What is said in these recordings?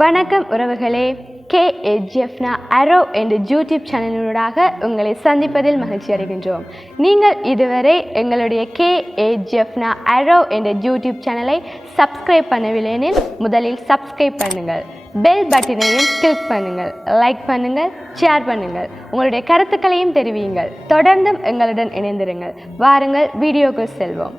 வணக்கம் உறவுகளே. கே. எஜ்எஃப்னா அரோ என்ற யூடியூப் சேனலினூடாக உங்களை சந்திப்பதில் மகிழ்ச்சி அடைகின்றோம். நீங்கள் இதுவரை எங்களுடைய கே. ஏஜிஎஃப்னா அரோ என்ற யூடியூப் சேனலை சப்ஸ்கிரைப் பண்ணவில்லை எனில் முதலில் சப்ஸ்கிரைப் பண்ணுங்கள். பெல் பட்டனையும் கிளிக் பண்ணுங்கள். லைக் பண்ணுங்கள் ஷேர் பண்ணுங்கள். உங்களுடைய கருத்துக்களையும் தெரிவியுங்கள். தொடர்ந்தும் எங்களுடன் இணைந்திருங்கள். வாருங்கள் வீடியோக்குள் செல்வோம்.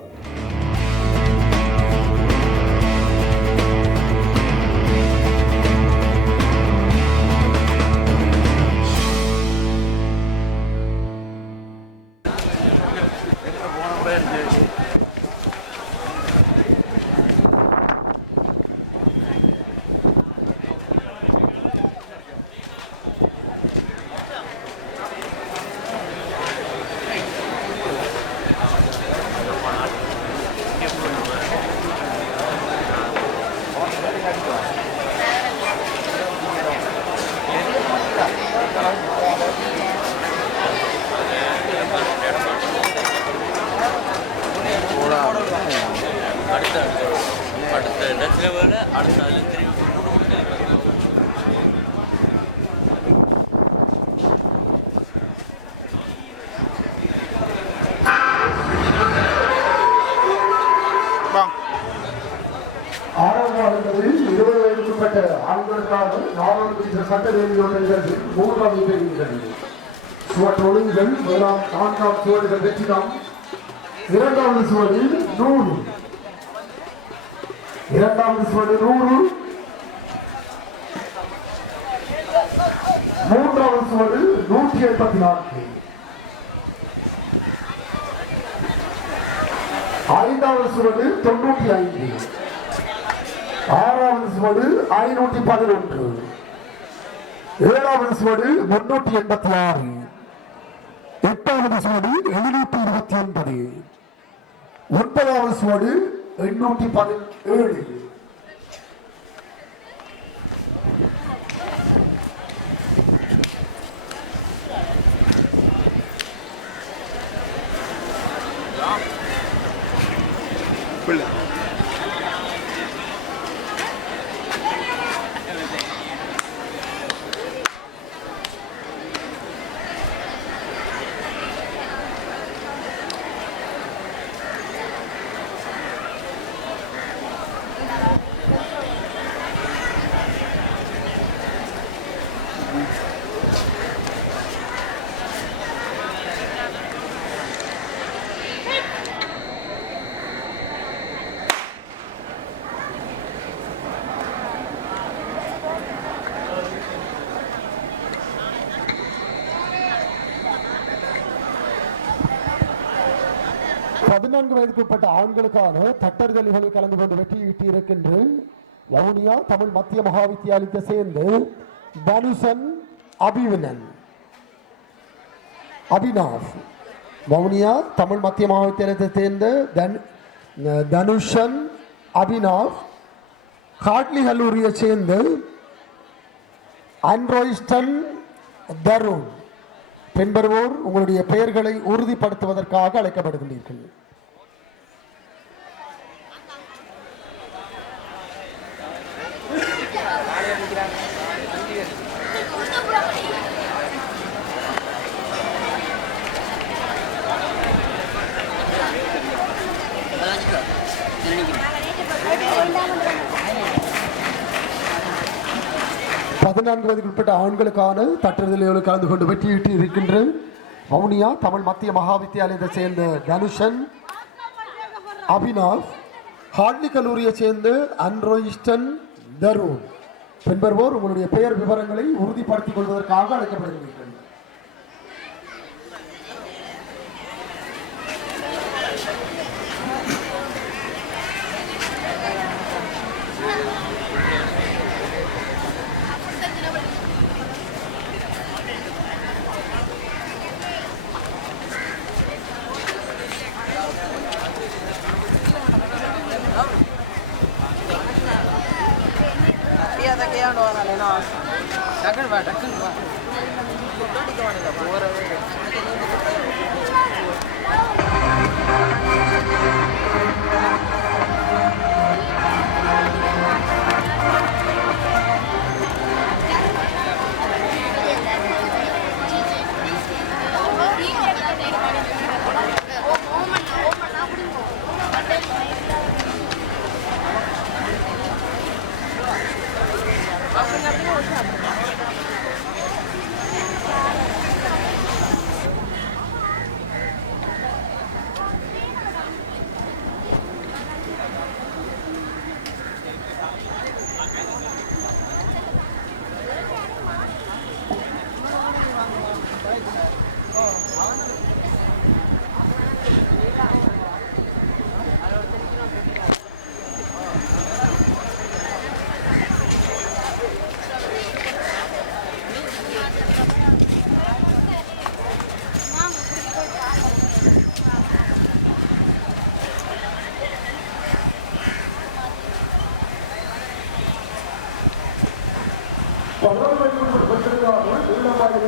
ஆண்களுக்காக நானூறு மூன்றாம் நிகழ்ச்சி சுவற்று ஒழுங்குகள் முதலாம் நான்காம் சுவடுகள் வெற்றிடம். இரண்டாவது சுவடில் நூறு. இரண்டாவது சுவடு நூறு. மூன்றாவது சுவடு நூற்றி எண்பத்தி நான்கு. ஐந்தாவது சுவடு தொண்ணூற்றி ஐந்து. ஆறாவது சுவடு ஐநூற்றி பதினொன்று. ஏழாவது சுவடு முன்னூற்றி எண்பத்தி ஆறு. எட்டாவது சுவடு எழுநூற்றி இருபத்தி ஒன்பது. ஒன்பதாவது சுவடு எண்ணூற்றி பதினேழு. பதினான்கு வயதுக்குட்பட்ட ஆண்களுக்கான தட்டறுதல் நிகழ்வில் கலந்து கொண்டு வெற்றியிட்டு இருக்கின்ற வவுனியா தமிழ் மத்திய மகாவித்தியாலயத்தை சேர்ந்து தனுஷன் அபிவினன். அபினாவ். வவுனியா தமிழ் மத்திய மகாவித்தியாலயத்தை சேர்ந்த தன் தனுஷன் அபினாவ். காட்லி கல்லூரியை சேர்ந்து ஆண்ட்ராய்ஸ்டன் தருண். பின்வருவோர் உங்களுடைய பெயர்களை உறுதிப்படுத்துவதற்காக அழைக்கப்படுகின்றீர்கள். பதினான்கு வயதுக்குட்பட்ட ஆண்களுக்கான தட்டுறுதலில் கலந்து கொண்டு வெற்றியிட்டு இருக்கின்ற வவுனியா தமிழ் மத்திய மகாவித்தியாலயத்தை சேர்ந்த தனுஷன் அபினாவ் ஹார்ட்லி கல்லூரியை சேர்ந்த அன்ரோயிஸ்டன் தருண். பின்வருவோர் உங்களுடைய பெயர் விவரங்களை உறுதிப்படுத்திக் கொள்வதற்காக அழைக்கப்படுகிறீர்கள் டக்குன்னு வா டக்குன்னு வா.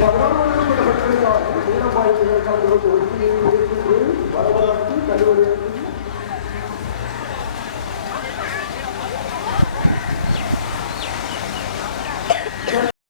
பதினாறு